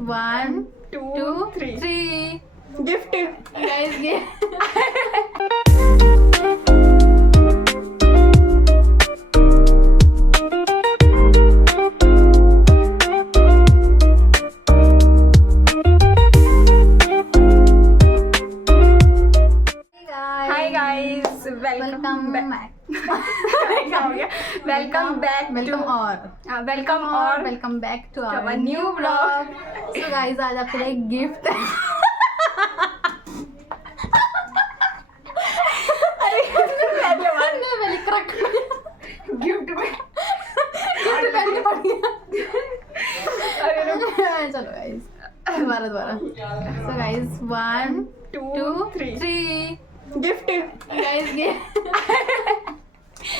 1 2 3 gift guys ये hi guys welcome back welcome back welcome back to our new vlog. So guys आज आपके लिए एक gift gift करनी पड़ी चलो गाइस दोबारा सो गाइस 1 2 3 गिफ्ट गाइस ये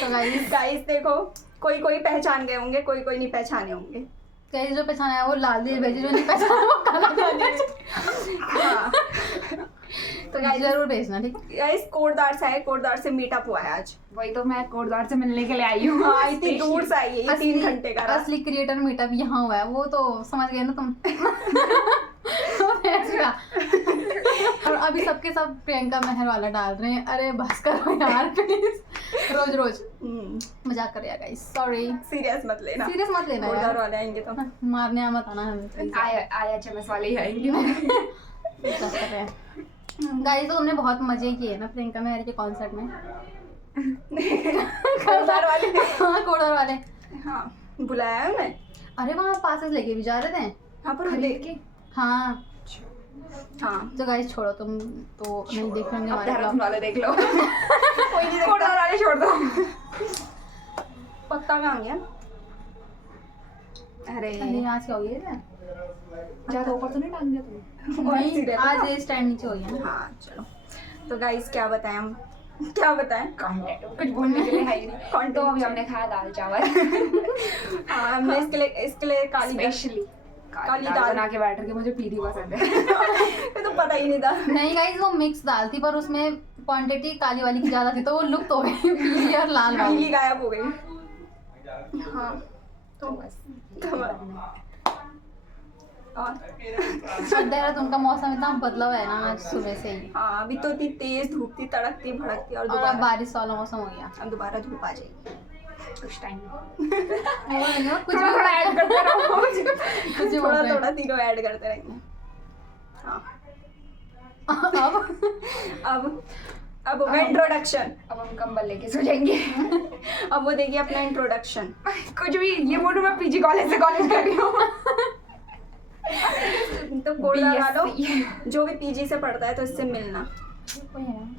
तो गाइस देखो कोई पहचान गए होंगे, कोई नहीं पहचाने होंगे। गाइस जो पहचाना है वो लाल दिल भेजे, जो नहीं पहचाना वो काला दिल भेजे। हाँ। तो गाइस जरूर भेजना, ठीक गाइस कोटद्वार से है, कोटद्वार से मीटअप हुआ है आज। वही तो मैं कोटद्वार से मिलने के लिए आई हूँ। हाँ इतनी दूर से आई है, ये 3 घंटे का असली क्रिएटर मीटअप यहाँ हुआ है, वो तो समझ गए ना तुम। और अभी सबके सब प्रियंका मेहर वाला डाल रहे हैं। अरे बस करो यार प्लीज, रोज मजाक कर यार गाइस, सॉरी। सीरियस मत लेना यार, कोटद्वार वाले आएंगे तो मारने मत आना हमें। आया चमस वाले ही आएंगे। मजाक कर रहे हैं गाइस। तो तुमने बहुत मजे किए ना प्रियंका मेहर के कॉन्सर्ट में। कोटद्वार वाले हाँ कोटद्वार वाले, हाँ बुलाया है उन्हें। अरे वहाँ पासेस लेके भी जा रहे थे। हाँ पर देख के हाँ हाँ तो गाइस छोड़ो, तुम तो नहीं देख रहे हमारे देहरादून ब्लॉग। वाले देख लो। कोई नहीं देखता। कोटद्वार वाले छोड़ दो। पत्ता कहाँ गया? अरे अरे आज क्या हो गया? ज्यादा ऊपर तो नहीं टांग दिया तुमने? वही नहीं सीधे आज तो। ये स्टैंड नीचे हो गया ना। हाँ चलो तो गाइस क्या बताएं हम, कंटेंट कुछ बोलने के लिए है ही नहीं। Content तो अभी हमने खाया दाल चावल। हाँ हमने इसके लिए काली दाल स्पेशली काली दाल दाल बना के बैठ के, मुझे पीली पसंद है। ये तो पता ही नहीं था। नहीं गाइस वो मिक्स दाल थी, पर उसमें क्वांटिटी काली वाली की ज्यादा थी, तो वो लुप्त हो गई पीली और लाल पीली वाली। गायब हो गई। हाँ तो बस और देहरादून का मौसम इतना बदला हुआ है ना आज सुबह से ही, हाँ अभी तो इतनी तेज धूप थी, तड़कती भड़कती, और और अब दोबारा बारिश वाला मौसम हो गया। अब दोबारा धूप आ जाएगी। कुछ टाइम कुछ भी थोड़ा ऐड करते रहो। कुछ भी बोल रहे थोड़ा तीनों ऐड करते रहेंगे। हाँ अब अब होगा इंट्रोडक्शन। अब हम कंबल लेके सो जाएंगे। अब वो देखिए अपना इंट्रोडक्शन। कुछ भी ये बोलूं, मैं पीजी कॉलेज से कॉलेज कर रही हूँ। तो कोटद्वार वालों जो भी पीजी से पढ़ता है तो इससे मिलना,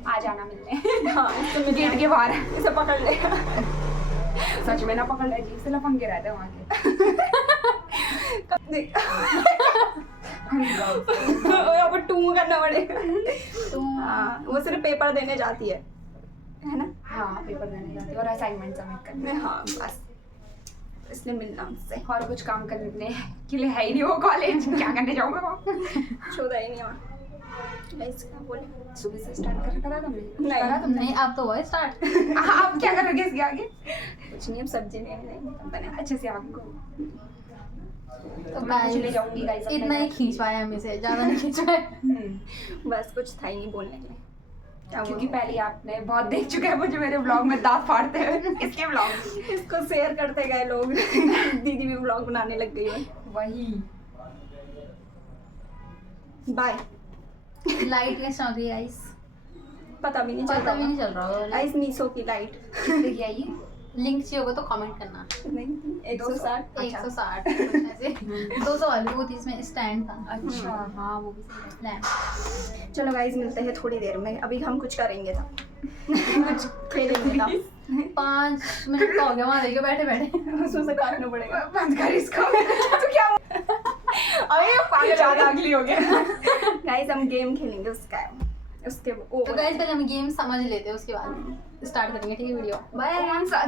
आ जाना मिलने। हाँ इससे मिलना, गेट के बाहर इसे पकड़ ले। सच में ना पकड़ ले, जी से लपंगे रहते हैं वहाँ के। देख अब टू करना पड़ेगा। हाँ वो सिर्फ पेपर देने जाती है ना। हाँ पेपर देने जाती है और असाइनमेंट सबमिट करने। हाँ बस इसलिए मिलना उससे। और कुछ काम करने के लिए है ही नहीं वो कॉलेज। क्या करने जाऊँगा वहाँ? छोड़ा ही नहीं वहाँ। गाइस क्या बोले? सुबह से स्टार्ट करा तुमने? नहीं। करा तुमने? नहीं अब तो हुआ स्टार्ट। आप क्या करोगे इसके आगे? कुछ नहीं, अब सब्जी नहीं बने। अच्छे से आपको तो मैं कुछ ले गाइस जाऊंगी गाइस अपने इतना ही घर। खींचवाया हमें से, ज्यादा नहीं खींचवाया। बस कुछ था ही नहीं बोलने के लिए। क्या क्योंकि बोलूं? पहले आपने बहुत देख चुके हैं मुझे मेरे ब्लॉग में दांत फाड़ते हुए। इसके ब्लॉग इसको शेयर करते गए लोग। दीदी भी ब्लॉग बनाने लग गई है। वही। बाय। लाइट कैसे चल रही है गाइस? पता भी नहीं चल पता भी नहीं रहा। चल रहा होगा। गाइस मीशो की लाइट देखिए ये लिंक चाहिए होगा तो कमेंट करना। नहीं 160। 160 कुछ ऐसे 200 वाली वो थी, इसमें स्टैंड था। अच्छा हाँ वो भी सही है। लैम्प। चलो गाइस मिलते हैं थोड़ी देर में, अभी हम कुछ करेंगे था। कुछ खेलेंगे था। 5 मिनट का हो गया वहाँ देखो बैठे बैठे। उसमें से काटना पड़ेगा। बंद कर इसको। तो क्या अरे पागल ज्यादा अगली हो गया। गाइस हम गेम खेलेंगे उसका उसके वो तो गाइस पहले हम गेम समझ लेते हैं, उसके बाद स्टार्ट करेंगे, ठीक है वीडियो। बाय। कौन सा?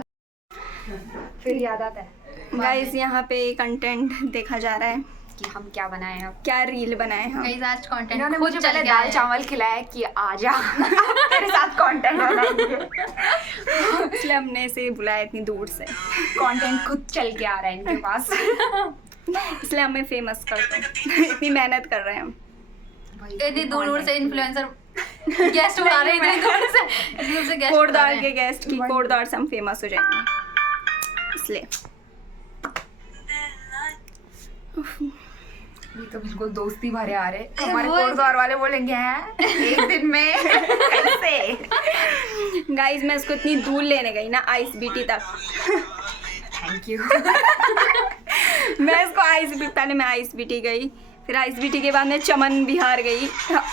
फिर याद आता है गाइस यहाँ पे कंटेंट देखा जा रहा है कि हम क्या बनाए अब। क्या रील बनाए हम। गाइस आज कंटेंट इन्होंने खुद मुझे चल पहले के आया दाल है। चावल खिलाया कि आजा तेरे साथ कंटेंट बनाएंगे। इसलिए हमने इसे बुलाया इतनी दूर से। कंटेंट खुद चल के आ रहा है इनके पास। इसलिए हमें फेमस कर दो। इतनी मेहनत कर रहे हैं हम। इतनी दूर दूर से इन्फ्लुएंसर गेस्ट बुला रहे हैं, इतनी दूर से गेस्ट कोटद्वार के गेस्ट की कोटद्वार से हम फेमस हो जाएंगे इसलिए। ये तो बिल्कुल दोस्ती भरे आ रहे। हमारे वो- कोटद्वार वाले बोलेंगे हैं एक दिन में कैसे। गाइस मैं इसको इतनी दूर लेने गई ना ISBT तक। Thank you. मैं इसको पहले मैं ISBT गई, फिर ISBT के बाद मैं चमन विहार गई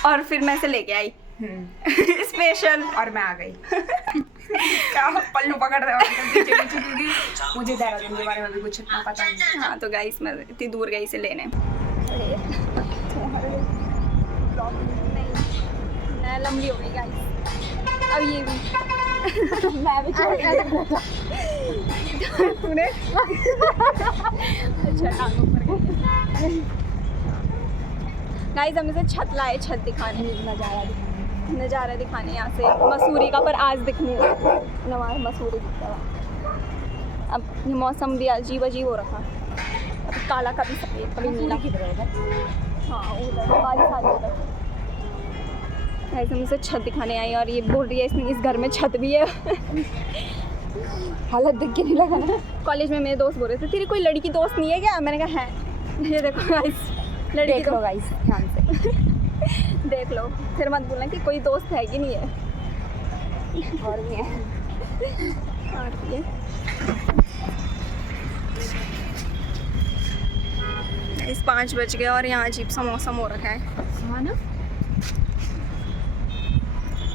और फिर मैं इसे लेके आई स्पेशल। और मैं आ गई। क्या पल्लू पकड़ रहे हो पीछे पीछे दीदी। मुझे देहरादून के बारे में भी कुछ इतना पता नहीं। हाँ तो गाइस मैं इतनी दूर गई इसे लेने। मैं लंबी हो गई गाइस। अब ये भी मैं भी तूने अच्छा टांगों पर गई। गाइस हम इसे छत लाए, छत दिखाने, नज़ारा दिखाने यहाँ से मसूरी का, पर आज दिखने हमारा मसूरी दिखता है। अब ये मौसम भी अजीब अजीब हो रखा, कभी काला कभी सफ़ेद कभी नीला। हाँ उधर बारिश आ रही उधर। गाइस हम इसे छत दिखाने आई और ये बोल रही है इस घर में छत भी है। हालत देख के नहीं लगा ना। कॉलेज में मेरे दोस्त बोल रहे थे तेरी कोई लड़की दोस्त नहीं है क्या? मैंने कहा है। ये देखो गाइस लड़की देख लो गाइस ध्यान से। देख लो, फिर मत बोलना कि कोई दोस्त है कि नहीं है। और भी है। और ये इस 5 बज गए और यहाँ अजीब सा मौसम हो रखा है। हाँ ना।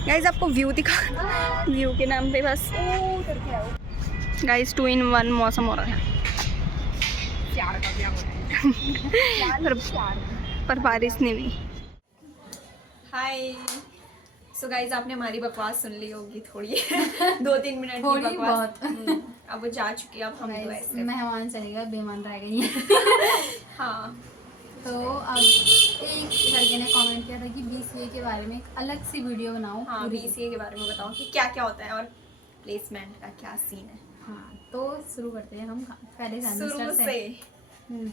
गाइस आपको व्यू दिखा, व्यू के नाम पे बस गाइस 2 in 1 मौसम हो रहा है। प्यार का क्या हो रहा है। पर बारिश नहीं हुई। हाय सो गाइस आपने हमारी बकवास सुन ली होगी थोड़ी 2-3 मिनट की थोड़ी बकवास। बहुत। अब वो जा चुकी है, अब हम तो ऐसे। मेहमान चले गए, बेमान रह गई। हाँ तो अब एक लड़के ने कमेंट किया था कि BCA के बारे में एक अलग सी वीडियो बनाओ। हाँ पूरी। BCA के बारे में बताओ कि क्या क्या होता है और प्लेसमेंट का क्या सीन है। हाँ तो शुरू करते हैं हम पहले शुरू सेमेस्टर से हम्म,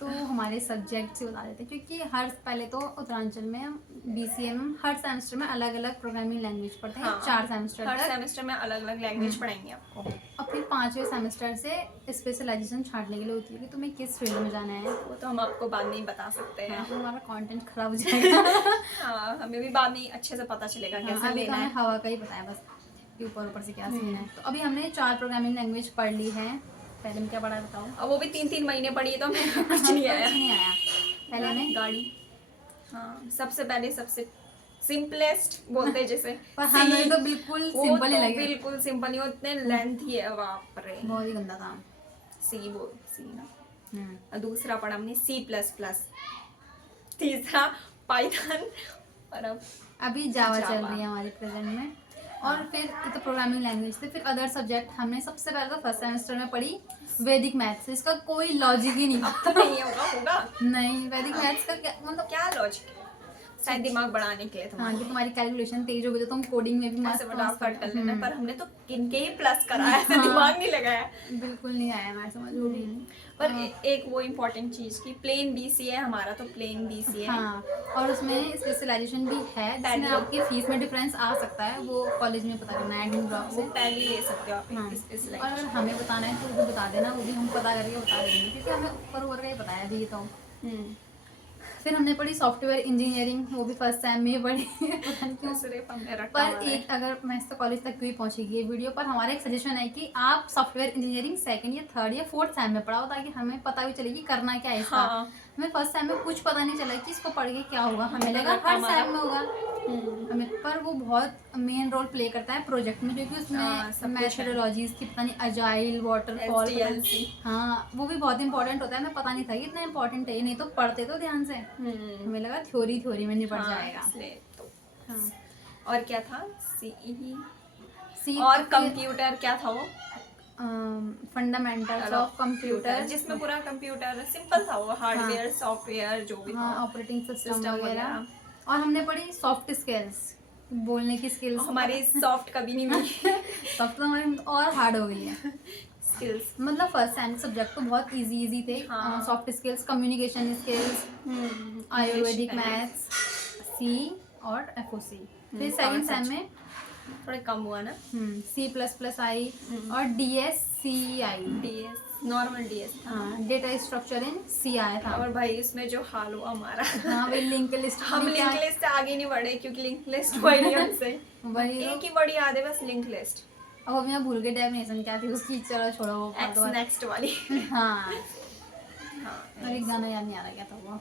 तो हमारे सब्जेक्ट से बता देते हैं क्योंकि हर पहले तो उत्तरांचल में हम BCA में हर सेमेस्टर में अलग अलग प्रोग्रामिंग लैंग्वेज पढ़ते हैं। हाँ, 4 सेमेस्टर हर तक। सेमेस्टर में अलग अलग लैंग्वेज पढ़ाएंगे आपको। और फिर 5वें सेमेस्टर से स्पेशलाइजेशन छांटने के लिए होती है कि तुम्हें किस फील्ड में जाना है। वो तो हम आपको बाद में ही बता सकते हैं। हाँ, तो हमारा कंटेंट खराब हो जाएगा। हाँ हमें भी बाद में अच्छे से पता चलेगा हाँ, कैसे अभी तो लेना हमें है। हवा का ही पता है बस कि ऊपर ऊपर से क्या सीन है। तो अभी हमने 4 प्रोग्रामिंग लैंग्वेज पढ़ ली है। पहले में क्या पढ़ा बताओ? और वो भी 3-3 महीने पढ़ी है तो हमें कुछ नहीं आया। कुछ नहीं आया। पहले हमें गाड़ी। हाँ सबसे पहले सबसे सिंपलेस्ट बोलते हैं जैसे पर हमें तो बिल्कुल वो सिंपल ही तो लगे। बिल्कुल सिंपल ही, उतने लेंथ ही है बाप रे। बहुत ही गंदा काम। सी ना। हम्म। और दूसरा पढ़ा हमने C++, तीसरा पाइथन और अब अभी जावा चल Java। रही है हमारी प्रेजेंट में। और फिर ये तो प्रोग्रामिंग लैंग्वेज थे। फिर अदर सब्जेक्ट हमने सबसे पहले तो फर्स्ट सेमेस्टर में पढ़ी वैदिक मैथ्स। इसका कोई लॉजिक ही नहीं। अब तो नहीं होगा नहीं, वैदिक मैथ्स का क्या मतलब क्या लॉजिक है? शायद दिमाग बढ़ाने के लिए हाँ कि तुम्हारी कैलकुलेशन तेज हो गई तो तुम कोडिंग में भी ऐसे मस्त फटाफट कर लेना। पर हमने तो किनके ही प्लस करा है, ऐसे दिमाग नहीं लगाया। बिल्कुल नहीं आया मैं समझ लो भी। पर एक वो इम्पोर्टेंट चीज की प्लेन BCA है हमारा, तो प्लेन BCA है। हाँ और उसमें स्पेशलाइजेशन भी है जिसमें आपकी फीस में डिफरेंस आ सकता है। वो कॉलेज में पता करना है एडमिन ब्लॉक वो से। पहले ले सकते हो आप हाँ इस और लाइन। अगर हमें बताना है तो वो बता देना, वो भी हम पता करके बता देंगे क्योंकि हमें ऊपर ऊपर का ही पता है अभी तो। फिर हमने पढ़ी सॉफ्टवेयर इंजीनियरिंग, वो भी फर्स्ट सेम में पढ़ी। पता नहीं क्यों। सिर्फ हमने रखा पर हुआ है। एक अगर मैं तो कॉलेज तक क्यों पहुंचेगी ये वीडियो, पर हमारा एक सजेशन है कि आप सॉफ्टवेयर इंजीनियरिंग 2nd या 3rd या 4th सेम में पढ़ाओ ताकि हमें पता भी चले कि करना क्या है इसका। हाँ। हमें फर्स्ट सेम में कुछ पता नहीं चला कि इसको पढ़ के क्या होगा। हमें लगा लगा हर हमारा- सेम में होगा हमें, पर वो बहुत मेन रोल प्ले करता है प्रोजेक्ट में क्योंकि हाँ, सब उसमें कुछ है। मेथोडोलॉजीज की पता नहीं अजाइल वाटरफॉल SDLC। हाँ वो भी बहुत इंपॉर्टेंट होता है। हमें पता नहीं था कि इतना इंपॉर्टेंट है ये, नहीं तो पढ़ते तो ध्यान से। हमें लगा थ्योरी में निपट जाएगा। इसलिए तो। हाँ और क्या था? CE सी और कंप्यूटर क्या था वो? फंडामेंटल्स ऑफ कंप्यूटर जिसमें पूरा कंप्यूटर सिंपल था वो, हार्डवेयर सॉफ्टवेयर जो भी हाँ था। ऑपरेटिंग सिस्टम System वगैरह। वगैरह। और हमने पढ़ी सॉफ्ट स्किल्स, बोलने की स्किल्स। हमारी सॉफ्ट कभी नहीं मिली। सॉफ्ट तो हमारी और हार्ड हो गई है। स्किल्स। मतलब फर्स्ट सेम सब्जेक्ट तो बहुत इजी थे। हाँ। Soft skills, communication skills, Ayurvedic, maths, C और FOC। फिर सेकंड सेम में थोड़े कम हुआ ना। C++ आई और DSC आई। DS नॉर्मल DS था। हाँ, डेटा स्ट्रक्चर इन C आया था। और भाई इसमें जो हाल हुआ हमारा हाँ, वही लिंक लिस्ट। हम लिंक लिस्ट से आगे नहीं बढ़े क्योंकि लिंक लिस्ट हुआ ही नहीं हमसे। वही एक ही वर्ड याद है बस, लिंक लिस्ट। अब मैं भूल गई डेफिनेशन क्या थी उसकी, चलो छोड़ो वो बात एक्स बात। नेक्स्ट वाली। हाँ, हाँ, और एक गाना याद नहीं आ रहा क्या था वो।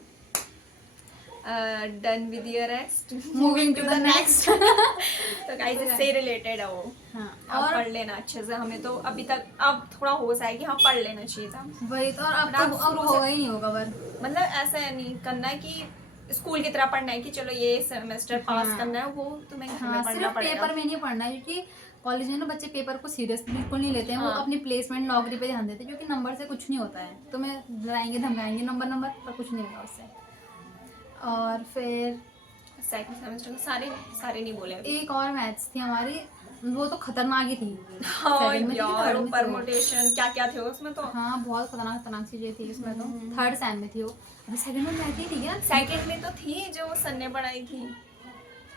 Done with your ex, moving to the next. तो गाइस इससे रिलेटेड है वो। हाँ, आप और पढ़ लेना अच्छे से। हमें तो अभी तक अब थोड़ा होश आया कि हाँ पढ़ लेना चाहिए था। वही तो, और अब आप तो अब शुरू होगा से- ही नहीं होगा पर। मतलब ऐसा नहीं करना है कि स्कूल की तरह पढ़ना है कि चलो ये सेमेस्टर पास हाँ। करना है, वो तुम्हें घर में हाँ, पढ़ना सिर्फ पड़ेगा। पेपर में नहीं पढ़ना है, क्योंकि कॉलेज में ना बच्चे पेपर को सीरियस बिल्कुल नहीं लेते हैं। वो हाँ। अपनी प्लेसमेंट नौकरी पे ध्यान देते हैं, क्योंकि नंबर से कुछ नहीं होता है। तुम्हें डराएंगे धमकाएंगे नंबर नंबर, पर कुछ नहीं होगा उससे। और फिर सेकंड सेमेस्टर में सारे नहीं बोले अभी। एक और मैथ्स थी हमारी, वो तो खतरनाक ही थी। हाँ Second में थी कि यार, third वो में थी वो? परमुटेशन क्या क्या थे उसमें तो। हाँ, बहुत खतरनाक खतरनाक चीजें थी इसमें तो। थर्ड सेम में थी वो। अभी सेकंड में मैथ ही थी क्या? सेकंड में तो थी जो वो सर ने पढ़ाई थी,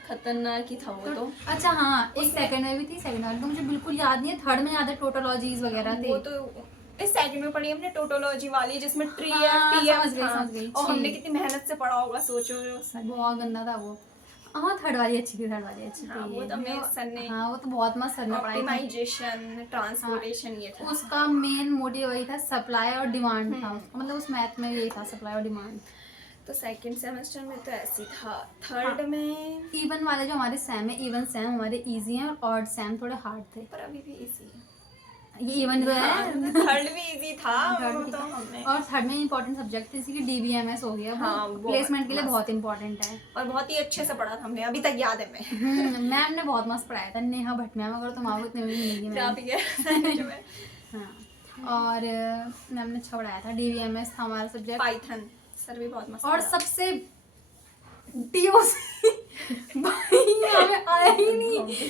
खतरनाक ही था वो तो। अच्छा हाँ, एक सेकंड में भी थी। सेकंड में तो मुझे बिल्कुल याद नहीं है। थर्ड में याद है टोटोलॉजीज वगैरह थे। वो तो इस सेकंड में पढ़ी हमने टोटोलॉजी वाली, जिसमें ट्री हाँ, TF समझ गई, था। समझ गई। और हमने छी। कितनी मेहनत से पढ़ा होगा, सोचो। बहुत गंदा था वो। हाँ, थर्ड वाली अच्छी थी, थर्ड वाली अच्छी हाँ, थी। वो तो हमें सर ने हाँ, वो तो बहुत मस्त सर ने पढ़ाई थी। ऑप्टिमाइजेशन, ट्रांसपोर्टेशन ये था। उसका मेन मोटिव वही था, सप्लाई और डिमांड था उसका। मतलब उस मैथ में यही था, सप्लाई और डिमांड। तो सेकंड सेमेस्टर में तो ऐसी था। थर्ड में इवन वाले जो हमारे सैम है, इवन सैम हमारे इजी हैं और ऑड सैम थोड़े हार्ड थे। पर अभी भी इजी है। ये इवन जो है। थर्ड भी इजी था Third वो भी तो था। हमने। और थर्ड में इंपॉर्टेंट सब्जेक्ट थे, जैसे कि DBMS हो गया। हाँ, वो वो प्लेसमेंट के लिए मस्त। बहुत इंपॉर्टेंट है। और बहुत ही अच्छे से पढ़ा था हमने, अभी तक याद है मैं। मैम ने बहुत मस्त पढ़ाया था। नेहा भट्ट मैम, अगर तुम आओगे इतने में भी मिलेगी मैम। भी है। हाँ, और मैम ने अच्छा पढ़ाया था। DBMS था हमारा सब्जेक्ट। पाइथन सर भी बहुत मस्त और पढ़ा। सबसे DOC भाई हमें आया ही नहीं।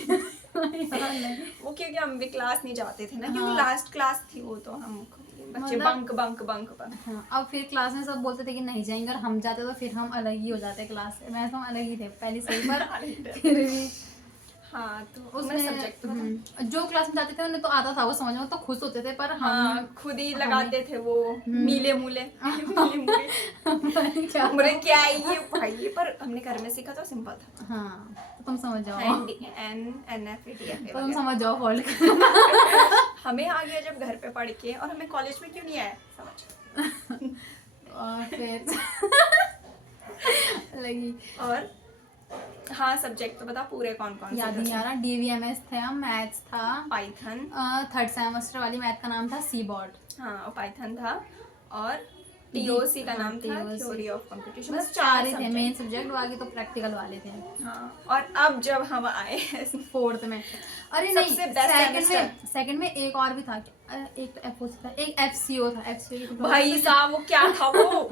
वो क्योंकि हम भी क्लास नहीं जाते थे ना, क्योंकि हाँ। लास्ट क्लास थी वो, तो हम बच्चे मतलब- बंक बंक बंक बंक। हाँ, अब फिर क्लास में सब बोलते थे कि नहीं जाएंगे, और हम जाते तो फिर हम अलग ही हो जाते क्लास से। मैं तो हम अलग ही थे पहले से ही, पर फिर भी हाँ, तो उसमें उसमें सब्जेक्ट जो क्लास में जाते थे उन्हें तो आता था वो समझ में, तो खुश होते थे। पर हाँ, हम खुद ही लगाते थे वो मीले मूले। क्या हमरे क्या है ये भाई, पर हमने घर में सीखा तो सिंपल था। हाँ, तो तुम समझ जाओ। NNFETF तो तुम समझ जाओ फॉल्ट। हमें आ गया जब घर पे पढ़ के, और हमें कॉलेज में क्यों नहीं आया समझ। और फिर लगी और हाँ, सब्जेक्ट तो बता पूरे कौन कौन से याद नहीं आ रहा। DBMS था, मैथ्स था। पाइथन। थर्ड सेमेस्टर वाली मैथ का नाम था सीबॉट। हाँ, और पाइथन था। और TOC का नाम था, TOC। Theory of computation. बस चार ही थे मेन सब्जेक्ट, बाकी तो प्रैक्टिकल वाले थे। हाँ, और अब जब हम आए फोर्थ में, अरे नहीं, सबसे best सेकंड में एक और भी था। एक तो FOC था, एक FCO था। FCO भाई साहब वो क्या था वो।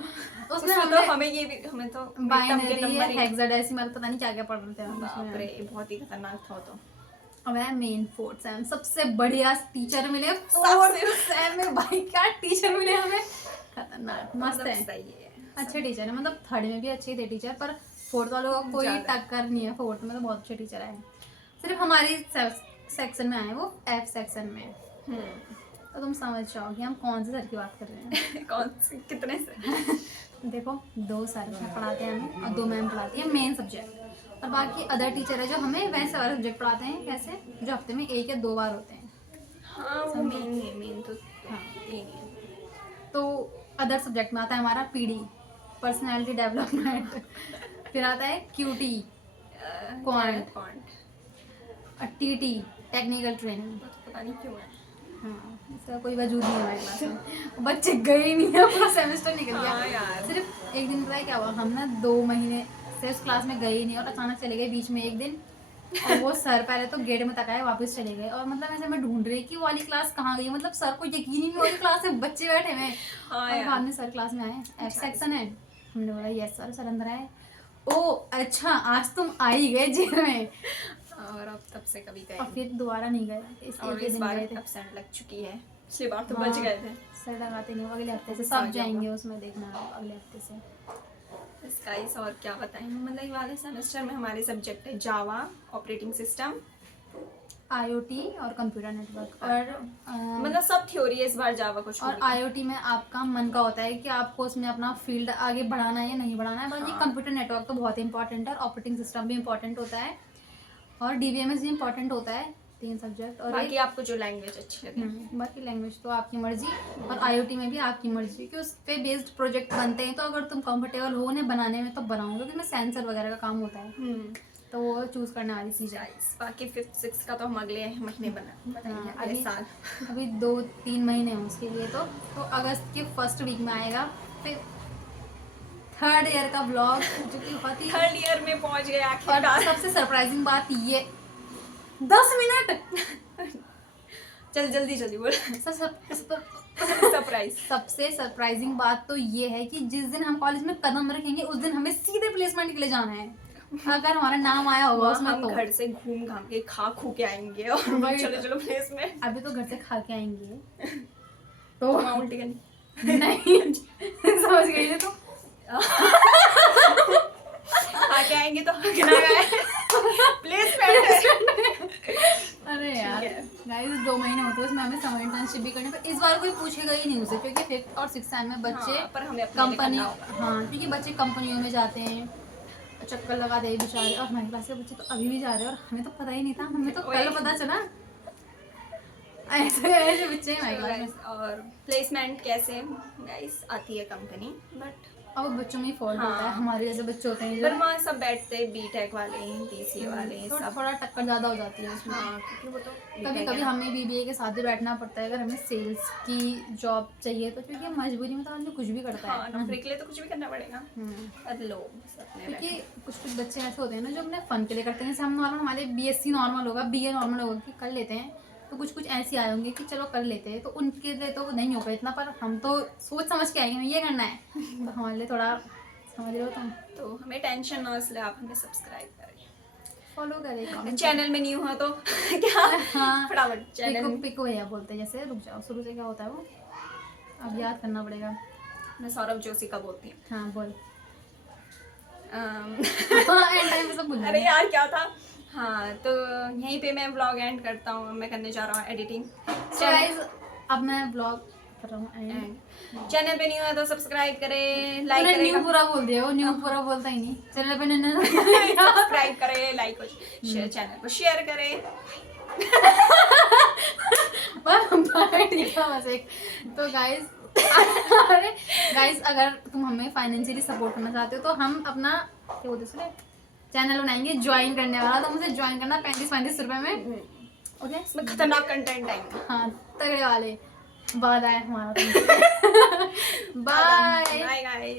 उसमें तो हमें ये भी, हमें तो बाइनरी नंबर ही। हेक्साडेसिमल पता नहीं क्या क्या पढ़ रहे थे हम बाप उसमें। रे, बहुत ही खतरनाक था वो तो। अब है मेन फोर्थ सेम, सबसे बढ़िया टीचर मिले सबसे- फोर्थ सेम में। भाई क्या टीचर मिले हमें, खतरनाक मस्त मतलब है। सही है। अच्छे टीचर है, मतलब थर्ड में भी अच्छे थे टीचर, पर फोर्थ वालों का कोई ज्यादा। टक्कर नहीं है। फोर्थ में तो बहुत अच्छे टीचर आए। सिर्फ हमारी सेक्शन में आए वो, F सेक्शन में। तो तुम समझ जाओ कि हम कौन से सर की बात कर रहे हैं। कौन से कितने से। देखो, 2 सर पढ़ाते हैं हमें और 2 मैम पढ़ाती हैं मेन सब्जेक्ट, और बाकी अदर टीचर है जो हमें वैसे वाले सब्जेक्ट पढ़ाते हैं। कैसे, जो हफ्ते में 1 या 2 बार होते हैं। हाँ, वो मेन नहीं है, मेन तो हाँ, ये नहीं है। तो अदर सब्जेक्ट में आता है हमारा PD, पर्सनैलिटी डेवलपमेंट। फिर आता है QT, क्वांट, और TT, टेक्निकल ट्रेनिंग। पता नहीं क्यों है। हाँ, इसका कोई वजूद नहीं है हमारे क्लास में। बच्चे गए ही नहीं है, पूरा सेमेस्टर निकल गया। हाँ यार। सिर्फ एक दिन पता है क्या हुआ, हम ना 2 महीने से उस क्लास में गए ही नहीं, और अचानक चले गए बीच में एक दिन। और वो सर पहले तो गेट में तकाए, वापस चले गए। और मतलब ऐसे मैं ढूंढ रही कि वो वाली क्लास कहाँ गई। मतलब सर को यकीन ही नहीं हुआ कि क्लास में बच्चे बैठे हुए हैं। हाँ और यार। बाद में सर क्लास में आए, F सेक्शन है। हमने बोला यस सर। सर अंदर आए, ओ अच्छा आज तुम आ ही गए जेल में। और अब तब से कभी गए और नहीं। फिर दोबारा नहीं गए, इस और एक इस दिन बार गए थे। एब्सेंट लग चुकी है। पिछली बार तो हाँ। बच गए थे। सर लगाते नहीं, वो अगले हफ्ते से आ सब गया जाएंगे उसमें, देखना आप अगले हफ्ते से। गाइस और क्या बताएं, मतलब ये वाले सेमेस्टर में हमारे सब्जेक्ट है जावा, ऑपरेटिंग सिस्टम, IoT और कंप्यूटर नेटवर्क और मतलब सब थ्योरी है इस बार जावा कुछ और IoT में आपका मन का होता है कि आपको उसमें अपना फील्ड आगे बढ़ाना है या नहीं बढ़ाना है। बाकी हाँ। कंप्यूटर नेटवर्क तो बहुत इंपॉर्टेंट है, और ऑपरेटिंग सिस्टम भी इंपॉर्टेंट होता है, और DBMS भी इंपॉर्टेंट होता है। 3 सब्जेक्ट। और बाकी आपको जो लैंग्वेज अच्छी लगे। बाकी लैंग्वेज तो आपकी मर्जी, और IoT में भी आपकी मर्जी, क्योंकि उस पे बेस्ड प्रोजेक्ट बनते हैं। तो अगर तुम कंफर्टेबल हो उन्हें बनाने में तो बनाओ, क्योंकि उसमें सेंसर वगैरह का काम होता है, तो वो चूज़ करने वाली चीज़ है। गाइस बाकी 5th 6th का तो हम अगले महीने बनाएंगे हाँ, अगले साल। अभी 2-3 महीने हैं उसके लिए। तो अगस्त के फर्स्ट वीक में आएगा। फिर 3rd ईयर का ब्लॉग, जो कि बहुत ही, 3rd ईयर में पहुंच गए और आखिरकार। सबसे सरप्राइजिंग बात ये 10 मिनट चल जल्दी जल्दी बोल। सरप्राइज। सबसे सरप्राइजिंग बात तो ये है कि जिस दिन हम कॉलेज में कदम रखेंगे उस दिन हमें सीधे प्लेसमेंट के लिए जाना है। अगर हमारा नाम आया होगा उसमें हम तो घर से घूम घाम के खा खू के आएंगे और वही चलो तो। चलो प्लेसमेंट अभी तो घर से खा के आएंगे तो माउंट टेन नहीं समझ गई है तो खा के आएंगे तो हकना गए प्लेसमेंट। अरे यार ठीक है। गाइस 2 महीने होते हैं उसमें हमें समर इंटर्नशिप भी करनी, पर इस बार कोई पूछेगा ही नहीं उसे, क्योंकि 5th और 6th टाइम में बच्चे हाँ, पर हमें अपने लिए कंपनी, करना होगा। हाँ क्योंकि बच्चे कंपनियों में जाते हैं, चक्कर लगा दे बेचारे। और हमारे क्लास के बच्चे तो अभी भी जा रहे हैं, और हमें तो पता ही नहीं था, हमें तो कल वही। पता चला। ऐसे बच्चे हैं हमारे क्लास में। और प्लेसमेंट कैसे गाइस आती है कंपनी, बट अब बच्चों में फॉल्ट हाँ। होता है, हमारे जैसे बच्चे होते हैं पर जो वहाँ सब बैठते हैं बीटेक वाले BCA वाले तो सब। थोड़ा टक्कर ज़्यादा हो जाती है उसमें। हाँ क्योंकि वो तो कभी BTech कभी है। हमें BBA के साथ भी बैठना पड़ता है अगर हमें सेल्स की जॉब चाहिए तो, क्योंकि मजबूरी में तो आदमी कुछ भी करता हाँ है। नौकरी के लिए तो कुछ भी करना पड़ेगा। हम्म। पर लोग अपने क्योंकि कुछ बच्चे ऐसे होते हैं ना जो अपने फन के लिए करते हैं। जैसे हम नॉर्मल, हमारे BSc नॉर्मल होगा, BA नॉर्मल होगा कि कर लेते हैं, तो कुछ ऐसे आए होंगे कि चलो कर लेते हैं, तो उनके लिए तो नहीं होगा इतना, पर हम तो सोच समझ के आएंगे हमें ये करना है, तो हमारे लिए थोड़ा समझ रहे हो तुम। तो हमें टेंशन ना हो, इसलिए आप हमें सब्सक्राइब करें, फॉलो करें, चैनल में न्यू हो तो क्या हाँ फटाफट चैनल पिको भैया बोलते हैं, जैसे रुक जाओ शुरू से क्या होता है वो, अब याद करना पड़ेगा। मैं सौरभ जोशी का बोलती हूँ। हाँ बोल। अम, हाँ एंड टाइम पे सब भूल अरे जाएंगे। यार क्या था। हाँ तो यहीं पे मैं व्लॉग एंड करता हूँ, मैं करने जा रहा हूँ एडिटिंग। So guys, अब मैं ब्लॉग कर रहा हूँ एंड। चैनल पे न्यू है तो सब्सक्राइब करें, लाइक तूने न्यू करें, पूरा बोल दिया, वो न्यू पूरा बोलता ही नहीं। चैनल पे सब्सक्राइब करें, लाइक और शेयर, चैनल को शेयर करें। बस एक तो गाइस अरे गाइस, अगर तुम हमें फाइनेंशियली सपोर्ट करना चाहते हो तो हम अपना क्या बोलते हैं चैनल बनाएंगे ज्वाइन करने वाला, तो मुझे ज्वाइन करना 35-35 रुपए में। ओके इसमें खतरनाक कंटेंट आएंगे। हाँ तगड़े वाले। बाद आए हमारा बाय। Bye guys.